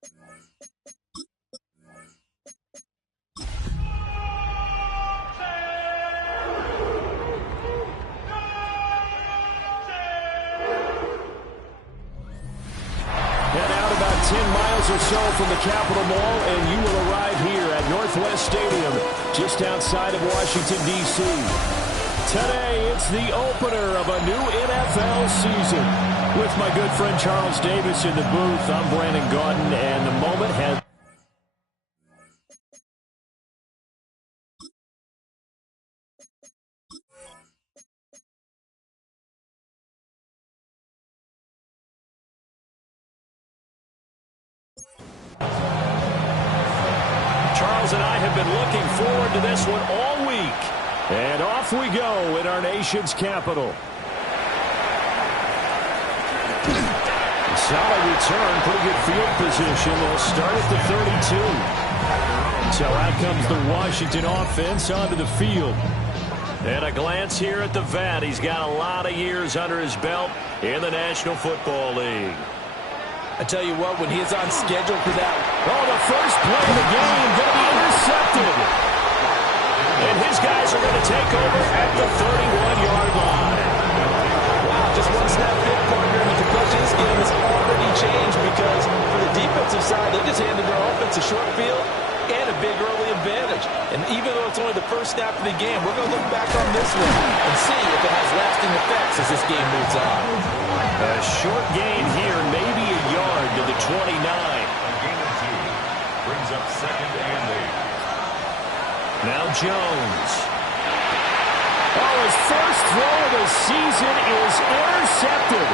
Head out about 10 miles or so from the Capitol Mall, and you will arrive here at Northwest Stadium, just outside of Washington, D.C. Today, it's the opener of a new NFL season. With my good friend Charles Davis in the booth, I'm Brandon Gaudin, and the moment has... Charles and I have been looking forward to this one all week. And off we go in our nation's capital. Solid return, pretty good field position. They'll start at the 32. So out comes the Washington offense onto the field. And a glance here at the vet. He's got a lot of years under his belt in the National Football League. I tell you what, when he is on schedule for that. Oh, the first play of the game going to be intercepted. And his guys are going to take over at the 31-yard line. Wow, just one snap big partner, and you can push his game has already changed because for the defensive side, they just handed their offense a short field and a big early advantage. And even though it's only the first snap of the game, we're going to look back on this one and see if it has lasting effects as this game moves on. A short gain here, maybe a yard to the 29. A gain of 2 brings up 2nd and 8. Now Jones. Oh, his first throw of the season is intercepted.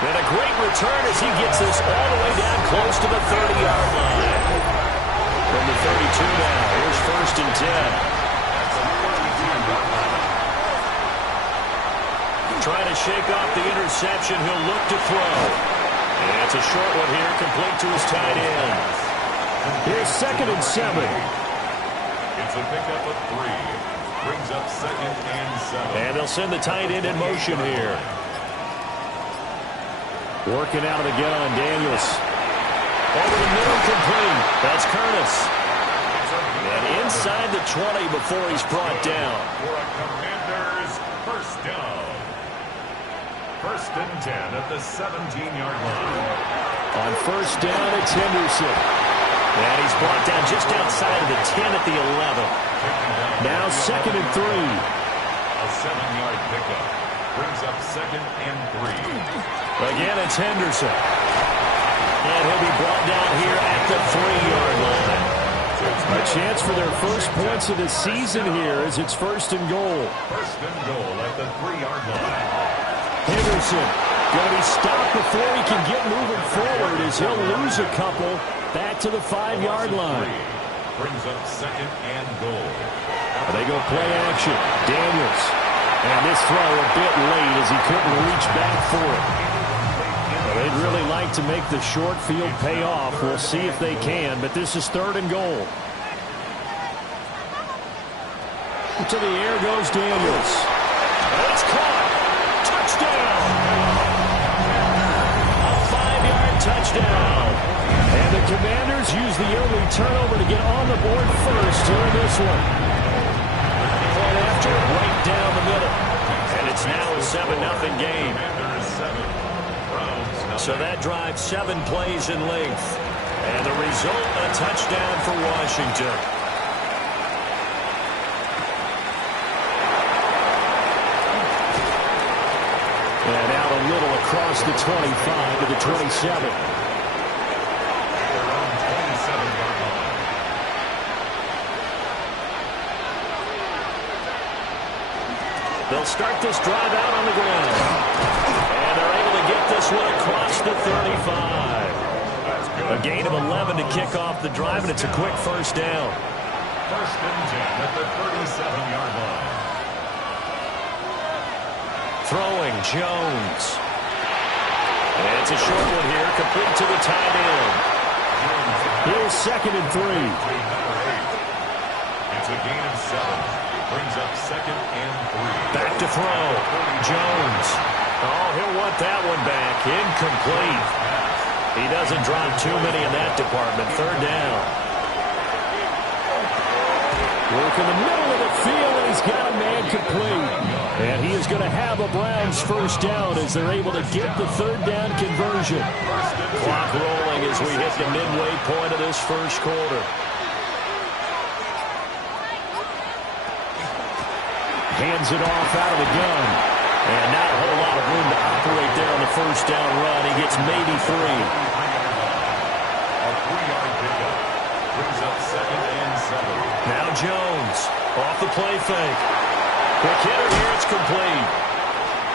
And a great return as he gets this all the way down close to the 30-yard line. From the 32 now, here's 1st and 10. Trying to shake off the interception, he'll look to throw. And it's a short one here, complete to his tight end. Here's 2nd and 7. It's a pickup of 3. Brings up 2nd and 7. And they'll send the tight end in motion here. Working out of the gun, Daniels. Over the middle, complete. That's Curtis. And inside the 20 before he's brought down. For a Commanders first down. 1st and 10 at the 17-yard line. On 1st down, it's Henderson. And he's brought down just outside of the 10 at the 11. Now 2nd and 3. A 7-yard pickup. Brings up 2nd and 3. Again, it's Henderson. And he'll be brought down here at the 3-yard line. A chance for their first points of the season here as it's 1st and goal. 1st and goal at the 3-yard line. Henderson going to be stopped before he can get moving forward as he'll lose a couple back to the 5-yard line. Brings up 2nd and goal. They go play action. Daniels. And this throw a bit late as he couldn't reach back for it. Well, they'd really like to make the short field pay off. We'll see if they can, but this is 3rd and goal. To the air goes Daniels. It's caught. Touchdown. A 5-yard touchdown. And the Commanders use the early turnover to get on the board first here in this one. Point after it right down the middle. And it's now a 7-0 game. So that drives 7 plays in length. And the result, a touchdown for Washington. And out a little across the 25 to the 27. They'll start this drive out on the ground. And they're able to get this one across the 35. A gain of 11 to kick off the drive, and it's a quick first down. 1st and 10 at the 37-yard line. Throwing, Jones. And it's a short one here, complete to the tight end. Here's 2nd and 3. It's a gain of 7. Brings up 2nd and 3. Back to throw. Jones. Oh, he'll want that one back. Incomplete. He doesn't drop too many in that department. Third down. Work in the middle of the field, and he's got a man complete. And he is going to have a Browns first down as they're able to get the third down conversion. Clock rolling as we hit the midway point of this first quarter. Hands it off out of the gun. And not a whole lot of room to operate there on the first down run. He gets maybe 3. A 3-yard pickup. Brings up 2nd and 7. Now Jones off the play fake. Quick hitter here, it's complete.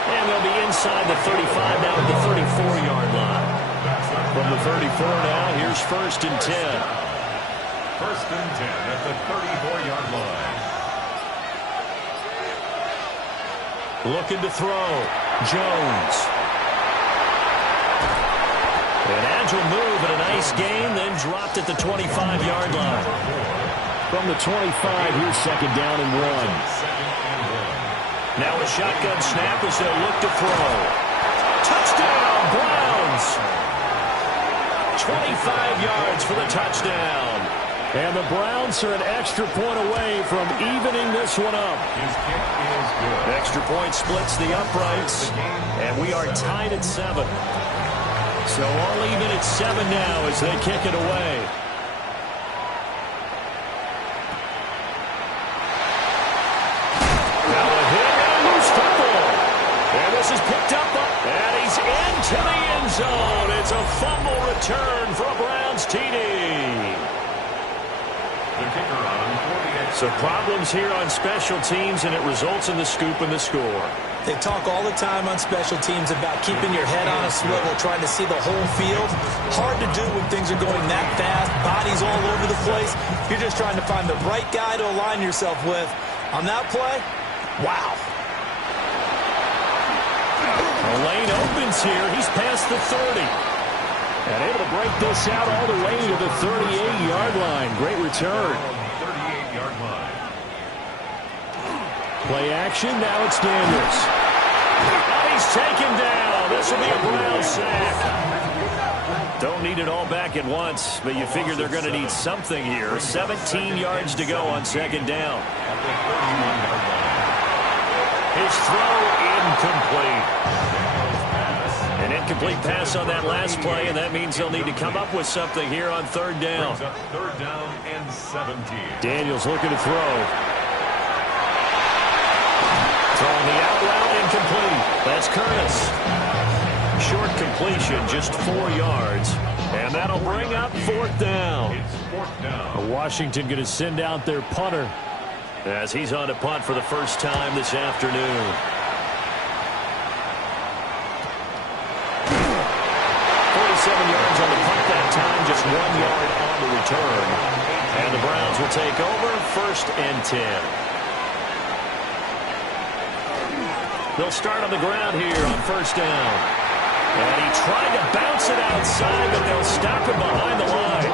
And they'll be inside the 35 now at the 34-yard line. From the 34 now, here's 1st and 10. 1st and 10 at the 34-yard line. Looking to throw. Jones. An agile move and a nice gain, then dropped at the 25-yard line. From the 25, here's 2nd down and 1. Now a shotgun snap as they'll look to throw. Touchdown, Browns! 25 yards for the touchdown. And the Browns are an extra point away from evening this one up. His kick is good. Extra point splits the uprights, and we are tied at 7. So all even at 7 now as they kick it away. Now a hit and a loose fumble. And this is picked up, and he's into the end zone. It's a fumble return for a Browns TD. The kicker on 48. So problems here on special teams, and it results in the scoop and the score. They talk all the time on special teams about keeping your head on a swivel, trying to see the whole field. Hard to do when things are going that fast, bodies all over the place. You're just trying to find the right guy to align yourself with. On that play, wow. The lane opens here. He's past the 30. And able to break this out all the way to the 38-yard line. Great return. 38-yard line. Play action. Now it's Daniels. And he's taken down. This will be a Brown sack. Don't need it all back at once, but you figure they're going to need something here. 17 yards to go on 2nd down. At the 31-yard line. His throw incomplete. An incomplete pass on that last play, and that means they'll need to come up with something here on 3rd down. Brings up 3rd down and 17. Daniels looking to throw. Throwing the out route, incomplete. That's Curtis. Short completion, just 4 yards. And that'll bring up 4th down. It's 4th down. Washington going to send out their punter as he's on to punt for the first time this afternoon. 47 yards on the punt that time, just 1 yard on the return. And the Browns will take over 1st and 10. They'll start on the ground here on 1st down. And he tried to bounce it outside, but they'll stop him behind the line.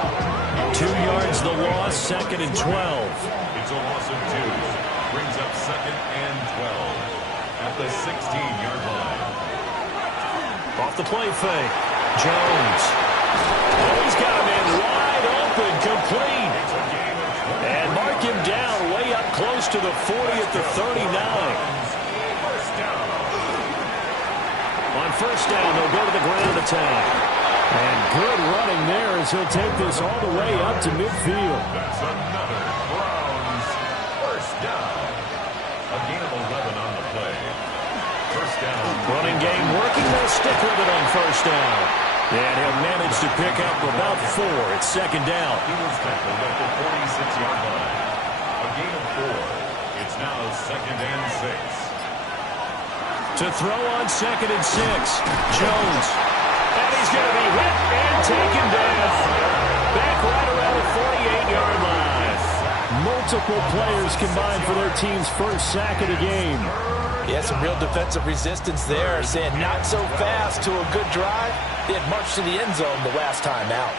2 yards the loss, 2nd and 12. It's a loss of 2. Brings up 2nd and 12 at the 16-yard line. Off the play fake. Jones. Oh, he's got a man wide open, complete. And mark him down way up close to the 40 at the 39. On 1st down, they'll go to the ground attack. And good running there as he'll take this all the way up to midfield. That's another Browns 1st down. A gain of 11 on the play. 1st down. Running game working. They'll stick with it on 1st down. And he'll manage to pick up about 4 at 2nd down. He was tackled at the 46-yard line. A gain of 4. It's now 2nd and 6. To throw on 2nd and 6. Jones. And he's going to be hit and taken down. Back right around the 48-yard line. Multiple players combined for their team's first sack of the game. Yeah, some real defensive resistance there. Saying not so fast to a good drive. They had marched to the end zone the last time out.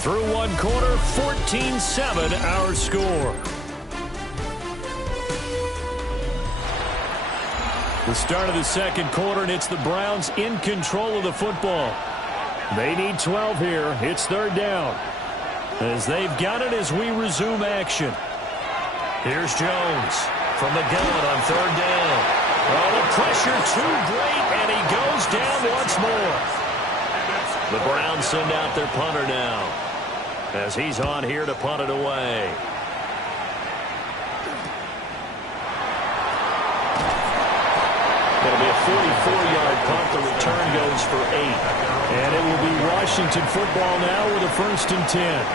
Through 1 quarter, 14-7 our score. The start of the second quarter, and it's the Browns in control of the football. They need 12 here. It's third down. As they've got it as we resume action. Here's Jones from the gun on third down. Oh, the pressure too great, and he goes down once more. The Browns send out their punter now, as he's on here to punt it away. It'll be a 44-yard punt. The return goes for 8. And it will be Washington football now with a 1st and 10.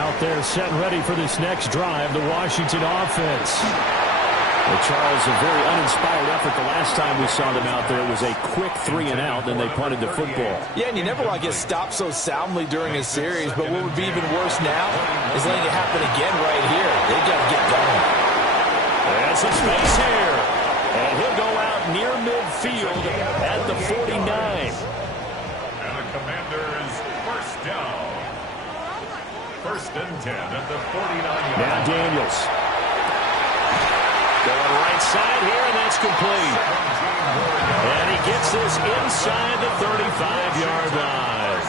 Out there set and ready for this next drive, the Washington offense. Well, Charles, a very uninspired effort the last time we saw them out there. It was a quick 3 and out, then they punted the football. Yeah, and you never want to get stopped so soundly during a series, but what would be even worse now is letting it happen again right here. They've got to get going. That's some space here. And he'll go out near midfield at the 49. And the Commanders first down. 1st and 10 at the 49. Now Daniels. Going right side here, and that's complete. And he gets this inside the 35-yard line.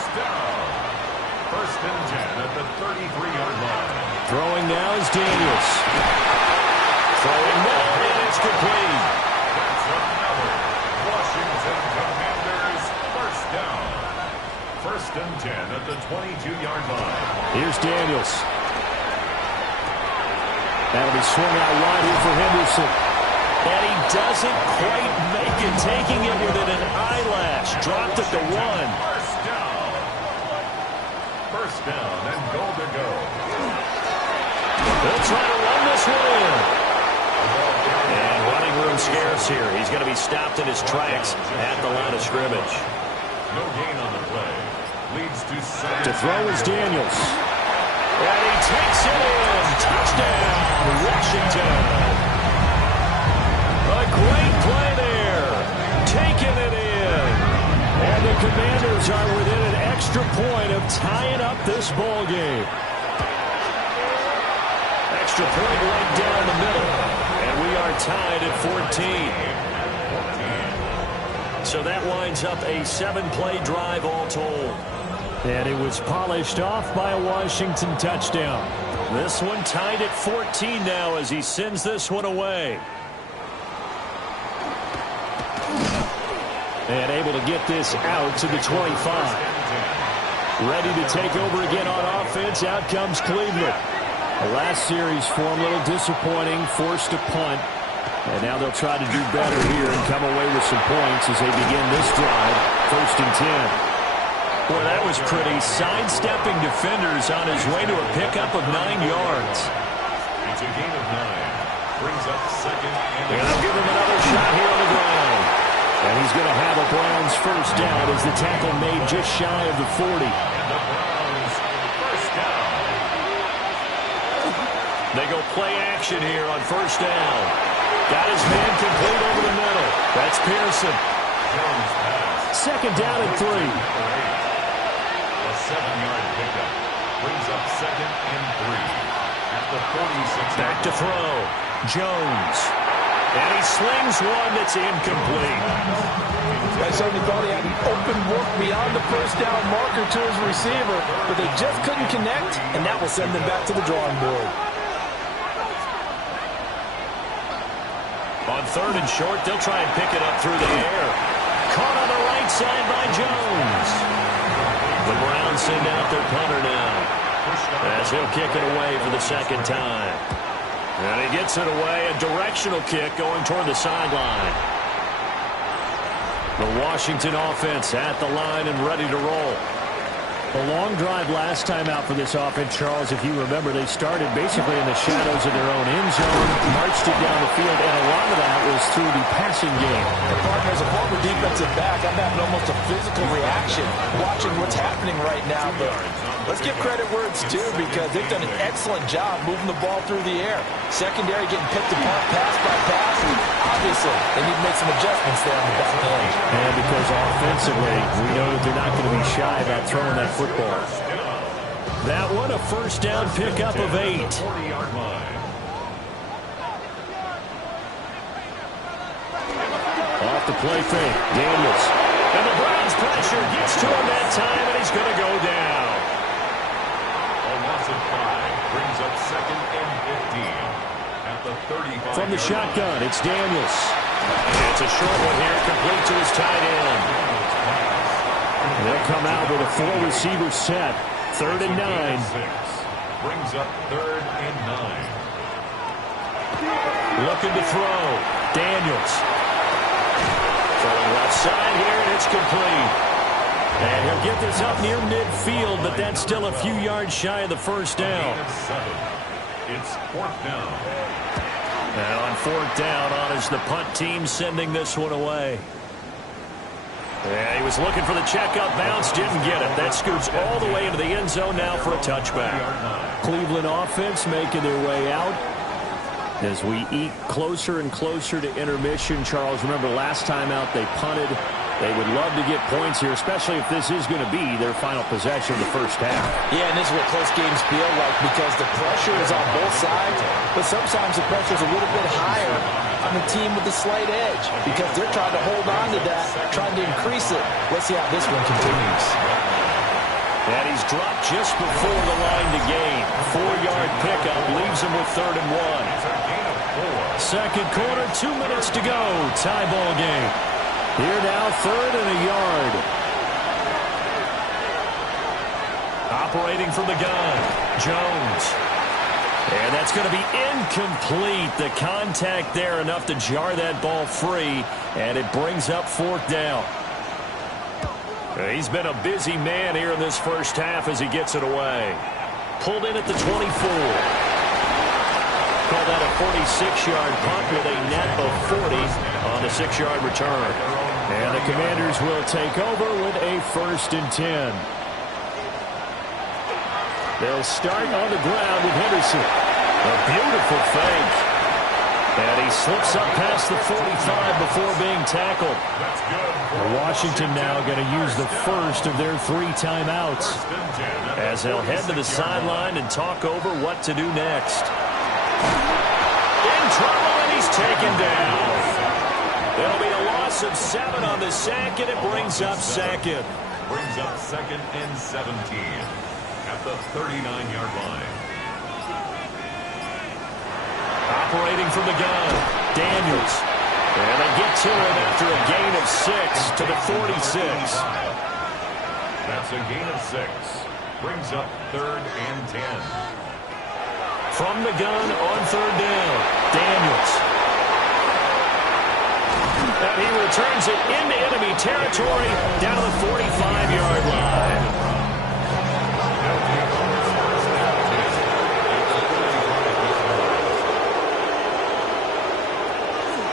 1st and 10 at the 33-yard line. Throwing now is Daniels. Throwing now, and it's complete. That's another Washington Commanders first down. 1st and 10 at the 22-yard line. Here's Daniels. That'll be swung out wide here for Henderson. And he doesn't quite make it, taking it within an eyelash. Dropped at the 1. First down and goal to go. They'll try to run this one in. And running room scarce here. He's going to be stopped in his tracks at the line of scrimmage. No gain on the play. Leads to 7. To throw is Daniels. And he takes it in. Touchdown, Washington. A great play there. Taking it in. And the Commanders are within an extra point of tying up this ball game. Extra point right down the middle. And we are tied at 14. So that winds up a 7-play drive all told. And it was polished off by a Washington touchdown. This one tied at 14 now as he sends this one away. And able to get this out to the 25. Ready to take over again on offense. Out comes Cleveland. The last series for him, a little disappointing, forced to punt. And now they'll try to do better here and come away with some points as they begin this drive. 1st and 10. Boy, that was pretty. Sidestepping defenders on his way to a pickup of 9 yards. It's a gain of 9. Brings up 2nd and they'll give him another shot here on the ground. And he's going to have a Browns first down as the tackle made just shy of the 40. And the Browns first down. They go play action here on first down. Got his man complete over the middle. That's Pearson. Jones pass. 2nd down and 3. A 7-yard pickup. Brings up 2nd and 3. At the 46. Back to throw. Jones. And he slings one that's incomplete. I certainly thought he had an open look beyond the first down marker to his receiver, but they just couldn't connect, and that will send them back to the drawing board. On 3rd and short, they'll try and pick it up through the air. Caught on the right side by Jones. The Browns send out their punter now, as he'll kick it away for the 2nd time. And he gets it away, a directional kick going toward the sideline. The Washington offense at the line and ready to roll. A long drive last time out for this offense, Charles. If you remember, they started basically in the shadows of their own end zone, marched it down the field, and a lot of that was through the passing game. The partner, as a former defensive back, I'm having almost a physical reaction watching what's happening right now. But let's give credit where it's due, because they've done an excellent job moving the ball through the air. Secondary getting picked apart pass by pass. Obviously, they need to make some adjustments there on the back end. And because offensively, we know that they're not going to be shy about throwing that football. That one, a first down pickup of 8. 40-yard line. the play fake. Daniels. And the Browns pressure gets to him that time, and he's going to go down. A loss of 5 brings up 2nd and 15 at the 35. From the shotgun, it's Daniels. And it's a short one here, complete to his tight end. They'll come out with a 4-receiver set. 3rd and 9. Brings up 3rd and 9. Looking to throw. Daniels. Throwing left side here, and it's complete. And he'll get this up near midfield, but that's still a few yards shy of the first down. It's 4th down. And on 4th down, on is the punt team sending this one away. Yeah, he was looking for the check-up bounce, didn't get it. That scoots all the way into the end zone now for a touchback. Cleveland offense making their way out. As we eat closer and closer to intermission, Charles, remember last time out they punted. They would love to get points here, especially if this is going to be their final possession of the first half. Yeah, and this is what close games feel like because the pressure is on both sides, but sometimes the pressure is a little bit higher on the team with the slight edge because they're trying to hold on to that, trying to increase it. Let's see how this one continues. And he's dropped just before the line to gain. 4-yard pickup leaves him with 3rd and 1. Second quarter, 2 minutes to go. Tie ball game. Here now, 3rd and a yard. Operating from the gun, Jones. And that's going to be incomplete. The contact there enough to jar that ball free, and it brings up 4th down. He's been a busy man here in this first half as he gets it away. Pulled in at the 24. Call that a 46-yard punt with a net of 40 on the 6-yard return. And the Commanders will take over with a 1st and 10. They'll start on the ground with Henderson. A beautiful fake. And he slips up past the 45 before being tackled. Washington now going to use the first of their 3 timeouts as they'll head to the sideline and talk over what to do next. In trouble, and he's taken down. There'll be a loss of 7 on the sack, and it brings up 2nd. Brings up 2nd and 17 at the 39-yard line. Operating from the gun, Daniels. And they get to it after a gain of 6 to the 46. That's a gain of 6. Brings up 3rd and 10. From the gun on 3rd down, Daniels. And he returns it into enemy territory down the 45-yard line.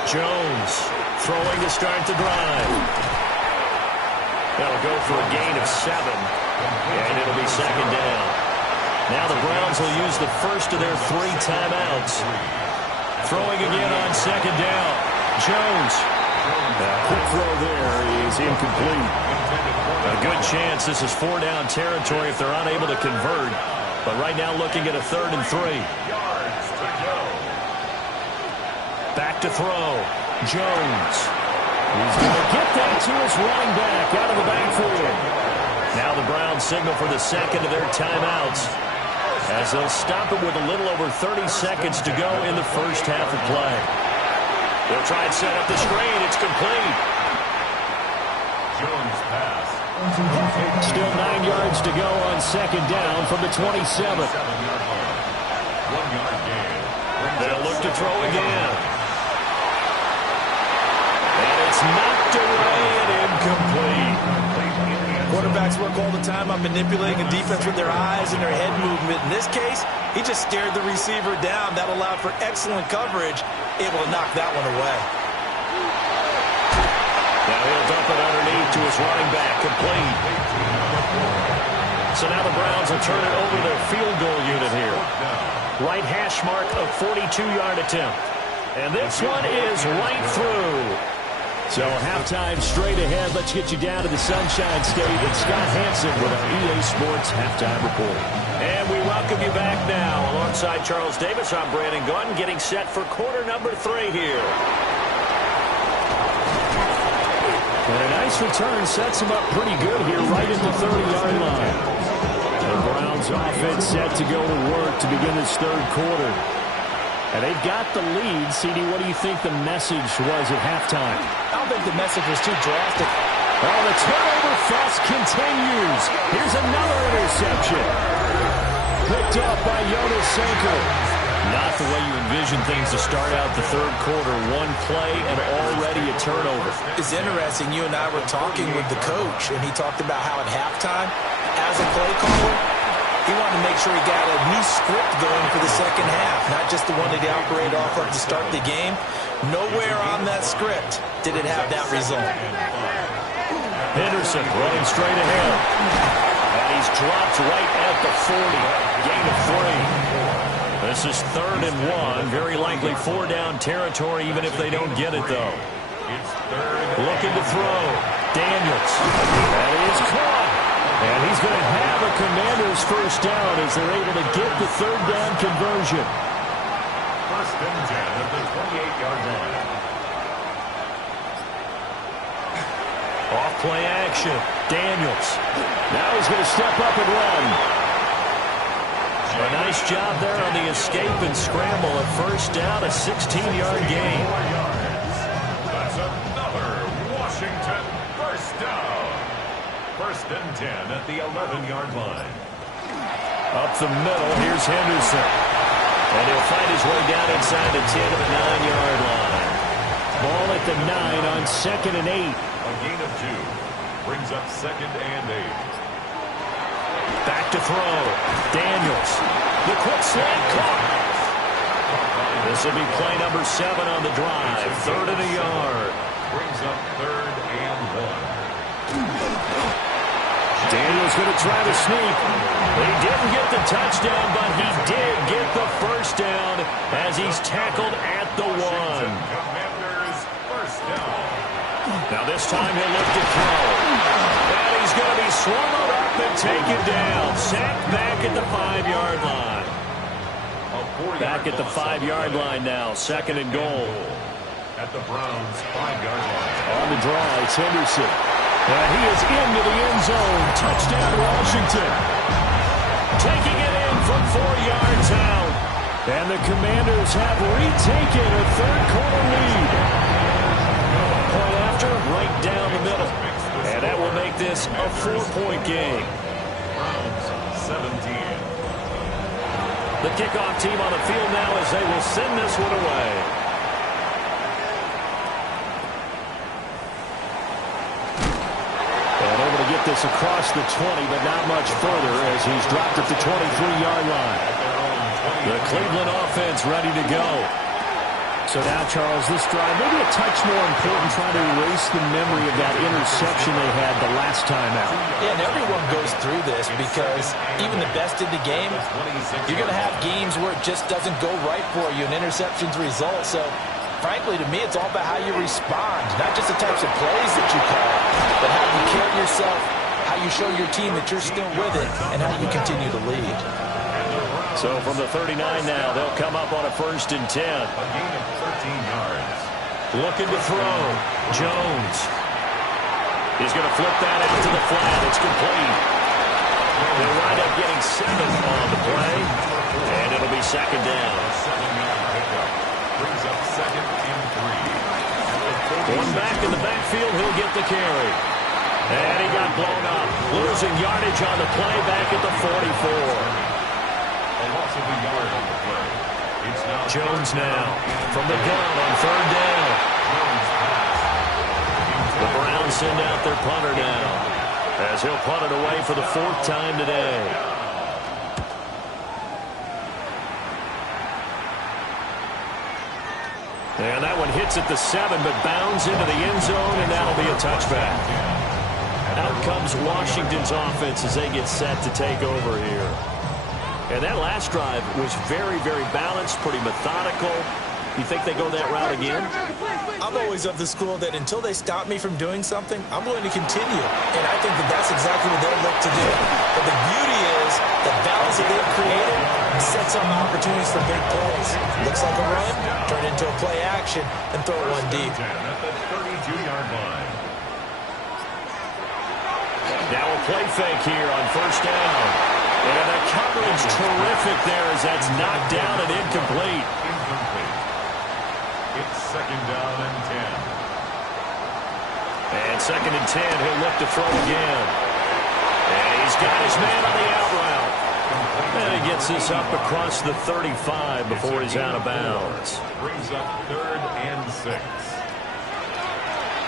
Jones throwing to start the drive. That'll go for a gain of 7, and it'll be 2nd down. Now the Browns will use the first of their 3 timeouts. Throwing again on 2nd down. Jones. Quick throw there is incomplete. A good chance this is 4-down territory if they're unable to convert. But right now looking at a 3rd and 3. Back to throw. Jones. He's going to get that to his running back out of the backfield. Now the Browns signal for the 2nd of their timeouts as they'll stop it with a little over 30 seconds to go in the first half of play. They'll try and set up the screen. It's complete. Jones pass. Still 9 yards to go on 2nd down from the 27. 1-yard gain. They'll look to throw again. And it's knocked away and incomplete. Quarterbacks work all the time on manipulating a defense with their eyes and their head movement. In this case, he just stared the receiver down. That allowed for excellent coverage, able to knock that one away. Now he'll dump it underneath to his running back, complete. So now the Browns will turn it over their field goal unit here. Right hash mark of 42-yard attempt. And this one is right through. So halftime straight ahead. Let's get you down to the Sunshine State with Scott Hansen with our EA Sports Halftime Report. And we welcome you back now. Alongside Charles Davis, I'm Brandon Gaudin, getting set for quarter number 3 here. this return sets them up pretty good here right at the 30-yard line. The Browns offense set to go to work to begin this third quarter. And they've got the lead. CD, what do you think the message was at halftime? I don't think the message was too drastic. Oh, the turnover fest continues. Here's another interception. Picked up by Jonas Sanko. Not the way you envision things to start out the third quarter. One play and already a turnover. It's interesting. You and I were talking with the coach, and he talked about how at halftime, as a play caller, he wanted to make sure he got a new script going for the second half, not just the one that he operated off of to start the game. Nowhere on that script did it have that result. Henderson running straight ahead. And he's dropped right at the 40. Gain of 3. This is 3rd and 1. Very likely 4-down territory, even if they don't get it, though. Looking to throw. Daniels. That is caught. And he's going to have a Commanders first down as they're able to get the 3rd down conversion. 1st and 10 at the 28-yard line. Off play action. Daniels. Now he's going to step up and run. A nice job there on the escape and scramble. A first down, a 16-yard gain. That's another Washington first down. 1st and 10 at the 11-yard line. Up the middle, here's Henderson. And he'll find his way down inside the 10 of the 9-yard line. Ball at the 9 on 2nd and 8. A gain of 2. Brings up 2nd and 8. Back to throw. Daniels. The quick slant caught. This will be play number 7 on the drive. 3rd and a yard. Brings up 3rd and 1. Daniels going to try to sneak. He didn't get the touchdown, but he did get the first down as he's tackled at the 1. Commanders first down. Now this time he'll look to throw. And he's going to be swallowed up and taken down. Sacked back at the 5-yard line. Back at the 5-yard line now. 2nd and goal. At the Browns' 5-yard line. On the draw, it's Henderson. And he is into the end zone. Touchdown, Washington. Taking it in from 4 yards out. And the Commanders have retaken a third-quarter lead. Point after, right down the middle. And that will make this a 4-point game. Browns 17. The kickoff team on the field now as they will send this one away. And able to get this across the 20, but not much further as he's dropped at the 23-yard line. The Cleveland offense ready to go. So now, Charles, this drive, maybe a touch more important, trying to erase the memory of that interception they had the last time out. Yeah, and everyone goes through this because even the best in the game, you're going to have games where it just doesn't go right for you, and interceptions result. So, frankly, to me, it's all about how you respond, not just the types of plays that you call, but how you carry yourself, how you show your team that you're still with it, and how you continue to lead. So from the 39 now, they'll come up on a 1st and 10. A gain of 13 yards. Looking to throw. Jones. He's going to flip that out to the flat. It's complete. They'll wind up getting 7 on the play, and it'll be 2nd down. 7-yard pickup. Brings up 2nd and 3. One back in the backfield, he'll get the carry. And he got blown up. Losing yardage on the play back at the 44. A loss of a yard on the play. It's now Jones now from the gun on 3rd down. The Browns send out their punter now as he'll punt it away for the 4th time today. And that one hits at the 7, but bounds into the end zone, and that'll be a touchback. Out comes Washington's offense as they get set to take over here. And that last drive was very, very balanced, pretty methodical. You think they go that route again? I'm always of the school that until they stop me from doing something, I'm going to continue. And I think that that's exactly what they'll look to do. But the beauty is the balance that they've created sets up opportunities for big plays. Looks like a run, turn into a play action, and throw one deep. At the 32-yard line. Now a play fake here on first down. And the coverage terrific there as that's knocked down and incomplete. It's second down and 10. And second and 10, he'll look to throw again. And he's got his man on the out route. And he gets this up across the 35 before he's out of bounds. Brings up third and 6.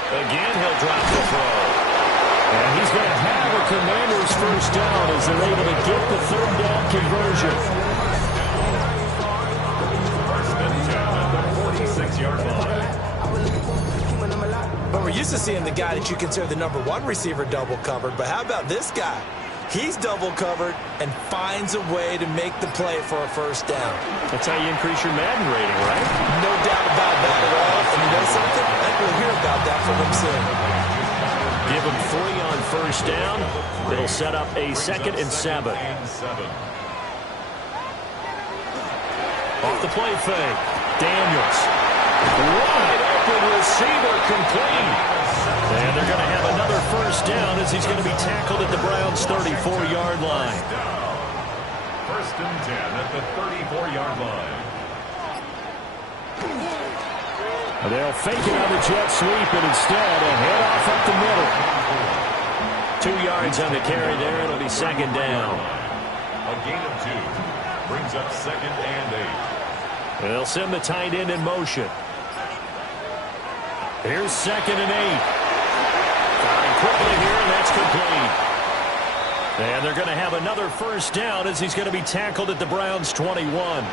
Again, he'll drop the throw. And he's going to have a Commanders first down as they're able to get the third down conversion. First and 10 at the 46-yard line. But we're used to seeing the guy that you consider the #1 receiver double covered. But how about this guy? He's double covered and finds a way to make the play for a first down. That's how you increase your Madden rating, right? No doubt about that at all. And you know something? I think we'll hear about that from him soon. Give him 3 on first down. It'll set up a second and 7. Off the play fake. Daniels. Wide open receiver complete. And they're going to have another first down as he's going to be tackled at the Browns' 34-yard line. First and 10 at the 34-yard line. They'll fake it on the jet sweep and instead a head off up the middle. 2 yards on the carry there. It'll be second down. A gain of 2. Brings up second and 8. They'll send the tight end in motion. Here's second and 8. Firing quickly here, and that's complete. And they're going to have another first down as he's going to be tackled at the Browns' 21.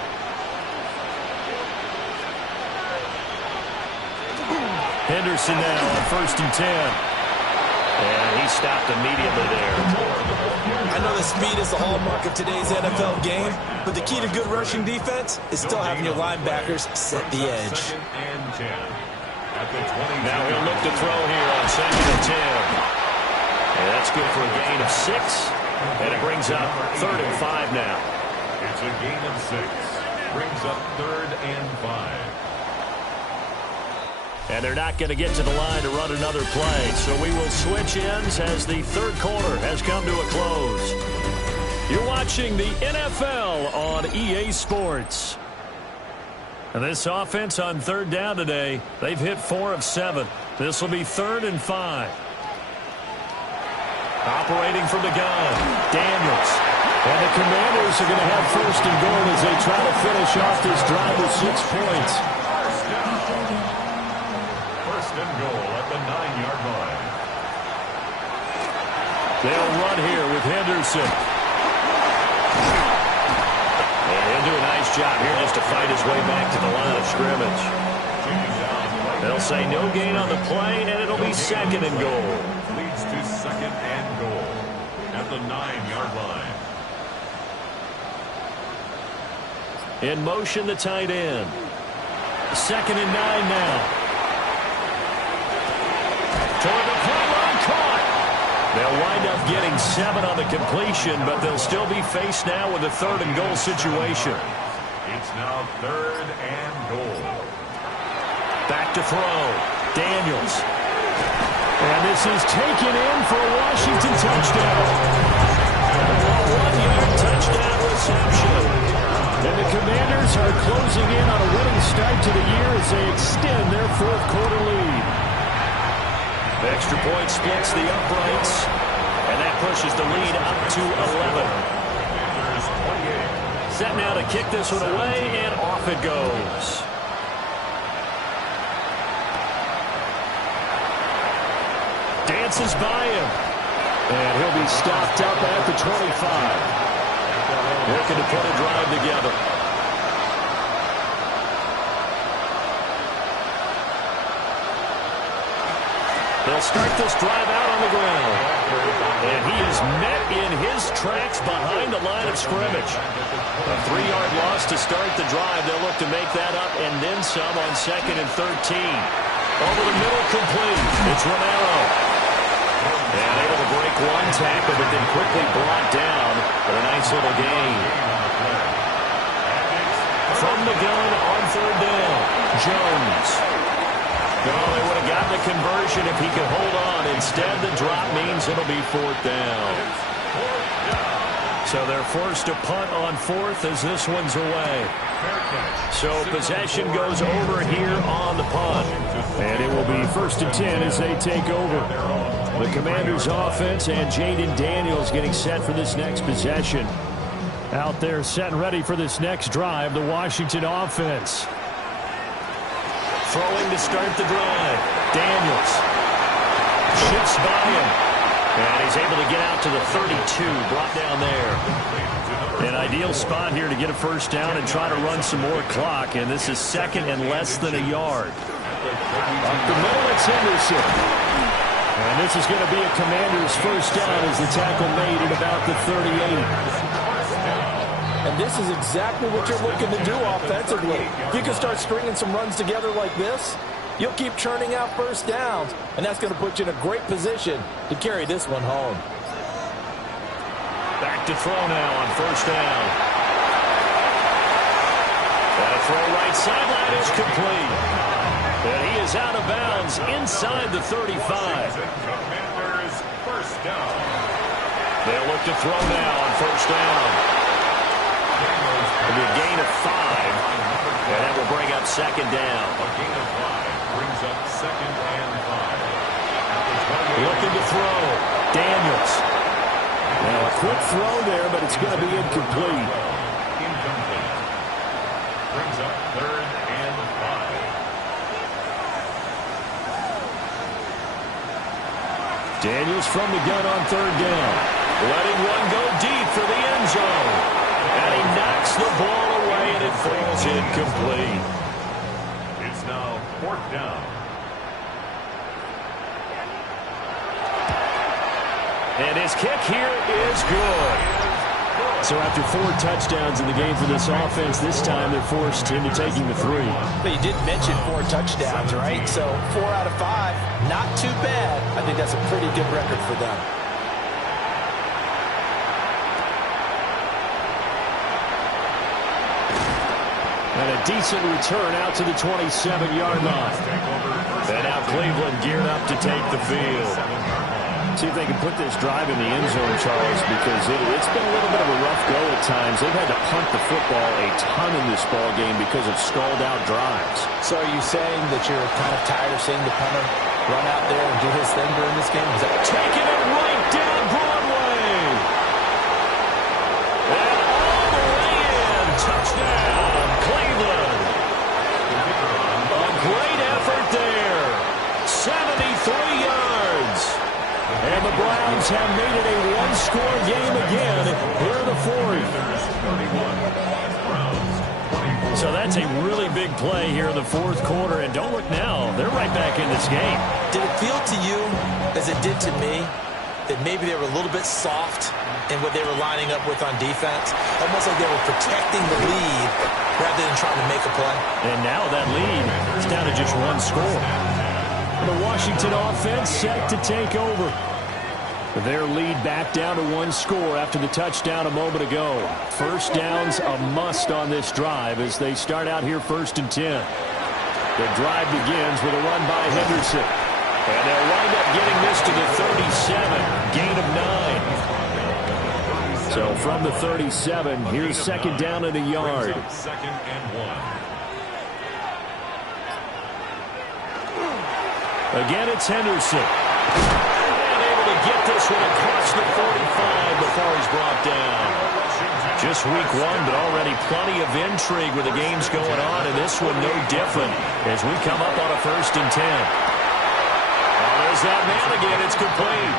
Henderson now on first and 10. And he stopped immediately there. I know that speed is the hallmark of today's NFL game, but the key to good rushing defense is still having your linebackers set the edge. Second and 10 at the 20. Now he'll look to throw here on second and 10. And that's good for a gain of 6. And it brings up third and 5 now. It's a gain of 6. Brings up third and 5. And they're not going to get to the line to run another play. So we will switch ends as the third quarter has come to a close. You're watching the NFL on EA Sports. And this offense on third down today, they've hit 4 of 7. This will be third and 5. Operating from the gun, Daniels. And the Commanders are going to have first and goal as they try to finish off this drive with 6 points. And goal at the 9-yard line. They'll run here with Henderson. And he'll do a nice job here just to fight his way back to the line of scrimmage. They'll say no gain on the play, and it'll be second and goal. Leads to second and goal at the 9-yard line. In motion, the tight end. Second and 9 now. Toward the pylon, caught. They'll wind up getting 7 on the completion, but they'll still be faced now with a third and goal situation. It's now third and goal. Back to throw. Daniels. And this is taken in for a Washington touchdown. A 1-yard touchdown reception. And the Commanders are closing in on a winning start to the year as they extend their fourth quarter lead. The extra point splits the uprights, and that pushes the lead up to 11. Set now to kick this one away, and off it goes. Dances by him, and he'll be stopped up at the 25. Looking to put a drive together. They'll start this drive out on the ground. And he is met in his tracks behind the line of scrimmage. A 3-yard loss to start the drive. They'll look to make that up and then some on second and 13. Over the middle, complete. It's Romero. And able to break one tackle, but then quickly brought down for a nice little gain. From the gun on third down, Jones. Oh, they would have gotten the conversion if he could hold on. Instead, the drop means it'll be fourth down. So they're forced to punt on fourth as this one's away. So possession goes over here on the punt. And it will be 1st and 10 as they take over. The Commanders offense and Jaden Daniels getting set for this next possession. Out there set and ready for this next drive, the Washington offense. Throwing to start the drive. Daniels shifts by him. And he's able to get out to the 32, brought down there. An ideal spot here to get a first down and try to run some more clock. And this is 2nd and less than a yard. Up the middle, it's Henderson. And this is going to be a Commander's first down as the tackle made at about the 38. And this is exactly what you're looking to do offensively. If you can start stringing some runs together like this, you'll keep churning out first downs, and that's going to put you in a great position to carry this one home. Back to throw now on first down. That throw right sideline is complete. And he is out of bounds inside the 35. Commanders first down. They'll look to throw now on first down. It'll be a gain of 5, and that will bring up 2nd down. A gain of 5 brings up 2nd and 5. Looking to throw. Daniels. Now a quick throw there, but it's going to be incomplete. Incomplete. Brings up 3rd and 5. Daniels from the gun on 3rd down. Letting one go deep for the end zone. And he knocks the ball away, and it falls incomplete. It's now 4th down. And his kick here is good. So after 4 touchdowns in the game for this offense, this time they're forced into taking the 3. But you did mention 4 touchdowns, right? So 4 out of 5, not too bad. I think that's a pretty good record for them. And a decent return out to the 27-yard line. And now Cleveland geared up to take the field. See if they can put this drive in the end zone, Charles, because it's been a little bit of a rough go at times. They've had to punt the football a ton in this ball game because of stalled-out drives. So are you saying that you're kind of tired of seeing the punter run out there and do his thing during this game? Is that taking it right down Broadway? And all the way in. Touchdown, Cleveland. A great effort there. 73 yards. And the Browns have made it a one-score game again here in the 4th. So that's a really big play here in the 4th quarter. And don't look now. They're right back in this game. Did it feel to you, as it did to me, that maybe they were a little bit soft in what they were lining up with on defense? Almost like they were protecting the lead rather than trying to make a play. And now that lead is down to just 1 score. The Washington offense set to take over. Their lead back down to 1 score after the touchdown a moment ago. First down's a must on this drive as they start out here 1st and 10. The drive begins with a run by Henderson. And they'll wind up getting this to the 37, gain of 9. So from the 37, here's 2nd down and a yard. 2nd and 1. Again, it's Henderson. And able to get this one across the 45 before he's brought down. Just week 1, but already plenty of intrigue with the games going on, and this one no different as we come up on a 1st and 10. There's that man again. It's complete.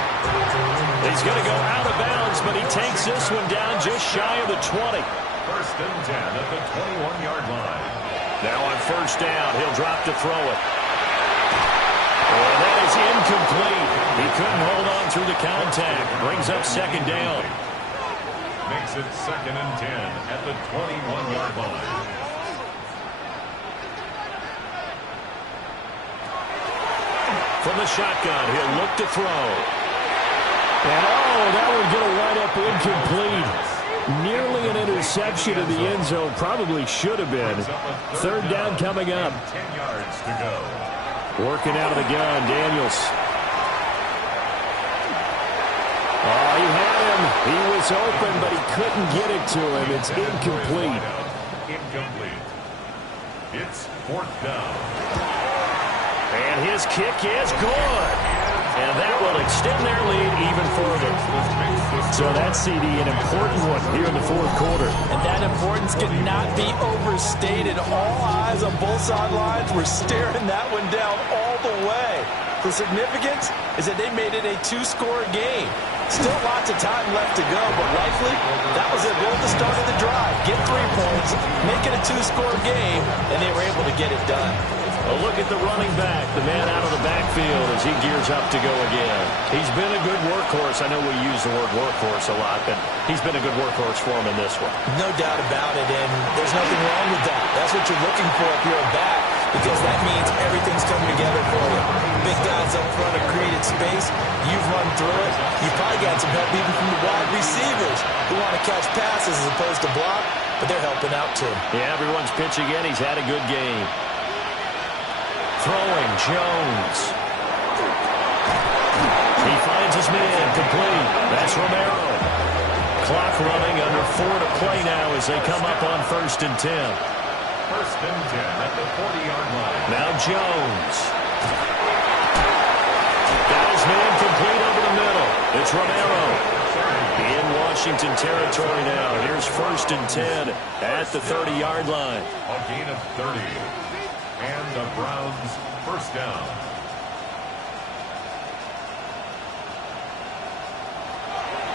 He's going to go out of bounds, but he takes this one down just shy of the 20. 1st and 10 at the 21-yard line. Now on 1st down, he'll drop to throw it. And that is incomplete. He couldn't hold on through the contact. Brings up 2nd down. Makes it 2nd and 10 at the 21-yard line. From the shotgun, he'll look to throw. And that would get a wind up incomplete. Nearly an interception in the end zone. Probably should have been. 3rd down coming up. 10 yards to go. Working out of the gun, Daniels. Oh, he had him. He was open, but he couldn't get it to him. It's incomplete. Incomplete. It's 4th down. And his kick is good. And that will extend their lead even further. So that CD, an important one here in the 4th quarter. And that importance cannot be overstated. All eyes on both sidelines were staring that one down all the way. The significance is that they made it a 2-score game. Still lots of time left to go, but likely that was their goal at the start of the drive. Get 3 points, make it a 2-score game, and they were able to get it done. A look at the running back, the man out of the backfield as he gears up to go again. He's been a good workhorse. I know we use the word workhorse a lot, but he's been a good workhorse for him in this one. No doubt about it, and there's nothing wrong with that. That's what you're looking for if you're a back, because that means everything's coming together for you. Big guys up front have created space. You've run through it. You've probably got some help even from the wide receivers who want to catch passes as opposed to block, but they're helping out too. Yeah, everyone's pitching in. He's had a good game. Throwing, Jones. He finds his man, complete. That's Romero. Clock running, under 4 to play now as they come up on 1st and 10. 1st and 10 at the 40-yard line. Now Jones. Got his man complete over the middle. It's Romero. In Washington territory now. Here's 1st and 10 at the 30-yard line. A gain of 30. And the Browns 1st down.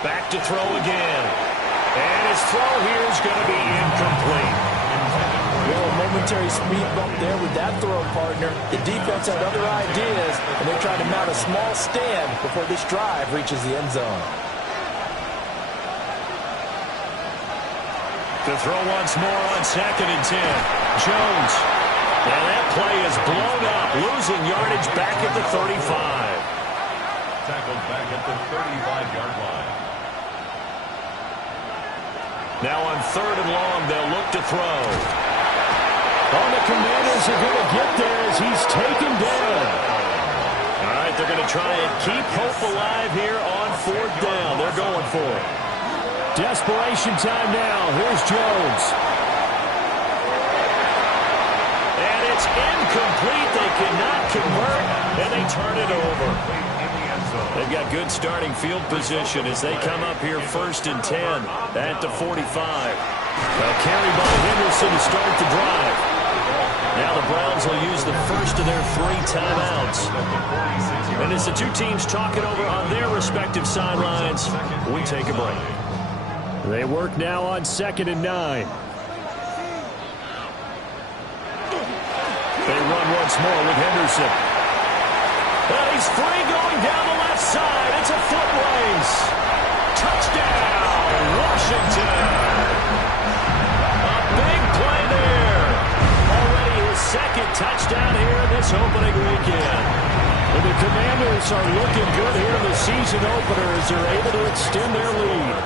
Back to throw again. And his throw here is going to be incomplete. Well, a momentary speed bump there with that throw, partner. The defense had other ideas, and they're trying to mount a small stand before this drive reaches the end zone. To throw once more on 2nd and 10. Jones. And that play is blown up, losing yardage back at the 35. Tackled back at the 35-yard line. Now on 3rd and long, they'll look to throw. Oh, the Commanders are going to get there as he's taken down. All right, they're going to try and keep hope alive here on 4th down. They're going for it. Desperation time now. Here's Jones. And it's incomplete. They cannot convert, and they turn it over. They've got good starting field position as they come up here 1st and 10 at the 45. A carry by Henderson to start the drive. Now the Browns will use the first of their 3 timeouts. And as the two teams talk it over on their respective sidelines, we take a break. They work now on 2nd and 9. They run once more with Henderson. And he's free going down the left side. It's a foot race. Touchdown, Washington. A big play there. Already his 2nd touchdown here in this opening weekend. And the Commanders are looking good here in the season opener as they're able to extend their lead.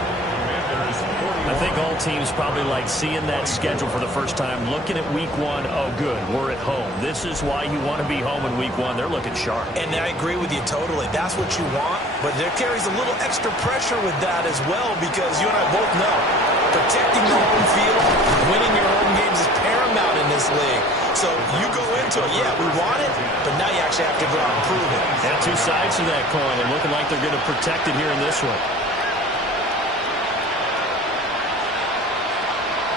I think all teams probably like seeing that schedule for the first time, looking at week 1. Oh, good, we're at home. This is why you want to be home in week 1. They're looking sharp. And I agree with you totally. That's what you want, but there carries a little extra pressure with that as well because you and I both know protecting your home field, winning your home games is paramount in this league. So you go into it, yeah, we want it, but now you actually have to go out and prove it. And 2 sides to that coin, and looking like they're going to protect it here in this one.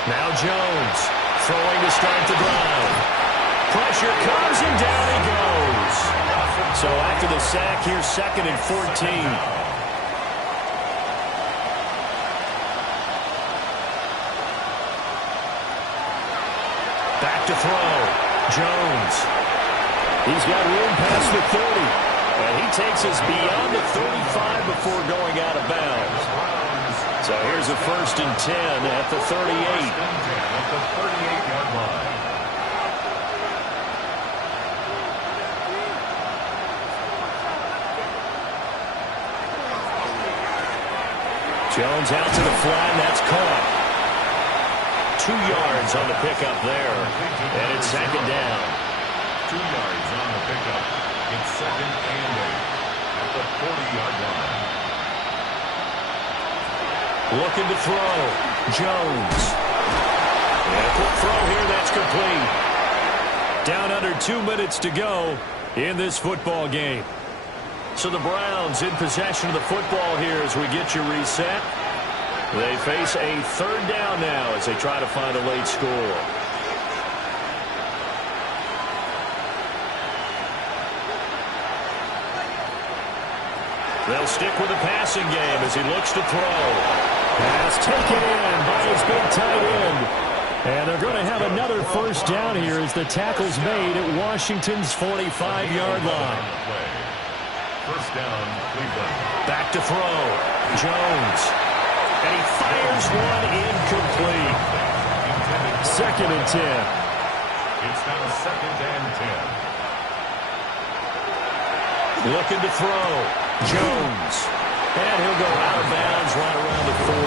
Now Jones, throwing to start the drive. Pressure comes, and down he goes. So after the sack, here's 2nd and 14. Back to throw. Jones. He's got room past the 30. And he takes us beyond the 35 before going out of bounds. So here's a 1st and 10 at the 38. 1st and 10 at the 38-yard line. Jones out to the flat, and that's caught. 2 yards on the pickup there. And it's 2nd down. 2 yards on the pickup. second and 8 at the 40-yard line. Looking to throw. Jones. And a quick throw here, that's complete. Down under 2 minutes to go in this football game. So the Browns in possession of the football here as we get you reset. They face a third down now as they try to find a late score. They'll stick with the passing game as he looks to throw. Pass taken in by his big tight end. And they're going to have another first down here as the tackle's made at Washington's 45-yard line. First down, Cleveland. Back to throw. Jones. And he fires one incomplete. Second and 10. It's now second and 10. Looking to throw. Jones. And he'll go out of bounds right around the 40.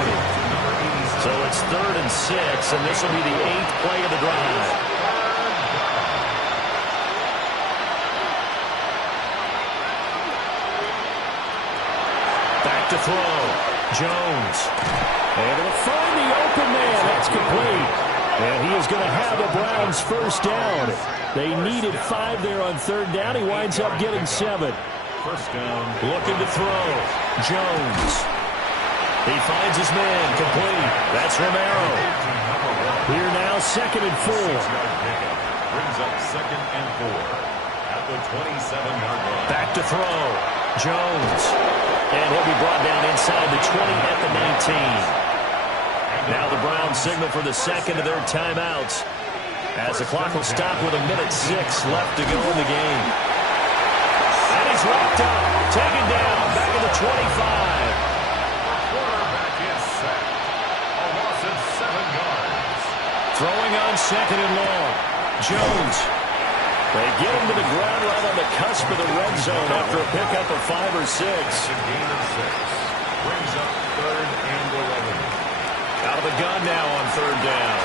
So it's 3rd and 6, and this will be the 8th play of the drive. Back to throw. Jones. Able to find the open man. That's complete. And he is going to have the Browns first down. They needed 5 there on 3rd down. He winds up getting 7. First down. Looking to throw. Jones. He finds his man. Complete. That's Romero. Here now, 2nd and 4. Brings up 2nd and 4 at the 27-yard line. Back to throw. Jones. And he'll be brought down inside the 20 at the 19. Now the Browns signal for the second of their timeouts as the clock will stop with 1:06 left to go in the game. And he's wrapped up. Taken down. Back at the 25. Quarterback is sacked. A loss of 7 yards. Throwing on 2nd and long. Jones. They get him to the ground right on the cusp of the red zone after a pickup of 5 or 6. A gain of 6. Brings up 3rd and 11. Out of the gun now on 3rd down.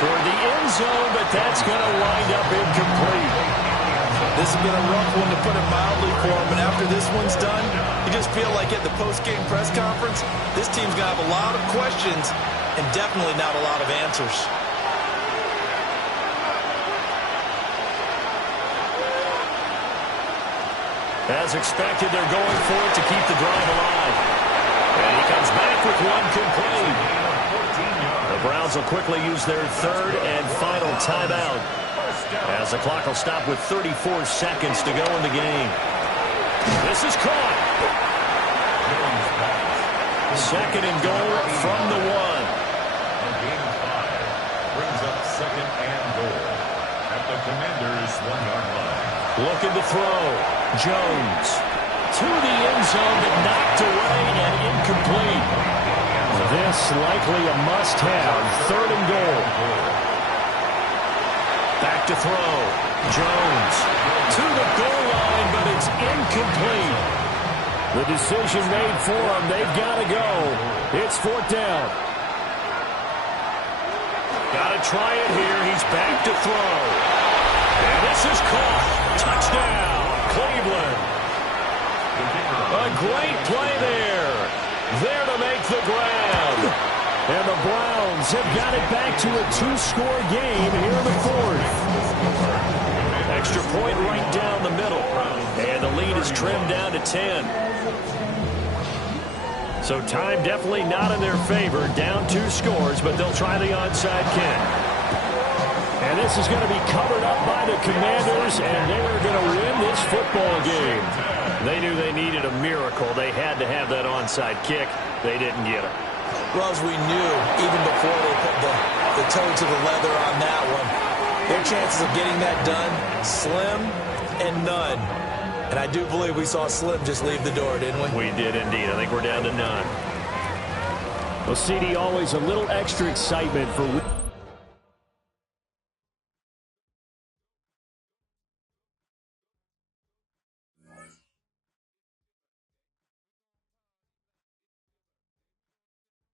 Toward the end zone, but that's going to wind up incomplete. This has been a rough one, to put it mildly, for him, but after this one's done, you just feel like at the post-game press conference, this team's going to have a lot of questions and definitely not a lot of answers. As expected, they're going for it to keep the drive alive. And he comes back with one complete. The Browns will quickly use their 3rd and final timeout as the clock will stop with 34 seconds to go in the game. This is caught. 2nd and goal from the 1. A gain of 5 brings up 2nd and goal at the Commanders' 1-yard line. Looking to throw. Jones. To the end zone, but knocked away and incomplete. This likely a must-have. 3rd and goal. Back to throw. Jones. To the goal line, but it's incomplete. The decision made for them. They've got to go. It's 4th down. Got to try it here. He's back to throw. And this is caught. Touchdown, Cleveland. A great play there. There to make the grab. And the Browns have got it back to a 2-score game here in the 4th. Extra point right down the middle. And the lead is trimmed down to 10. So time definitely not in their favor. Down 2 scores, but they'll try the onside kick. And this is going to be covered up by the Commanders, and they are going to win this football game. They knew they needed a miracle. They had to have that onside kick. They didn't get it. Well, as we knew, even before they put the toe to the leather on that one, their chances of getting that done, slim and none. And I do believe we saw Slim just leave the door, didn't we? We did indeed. I think we're down to none. Well, CD, always a little extra excitement for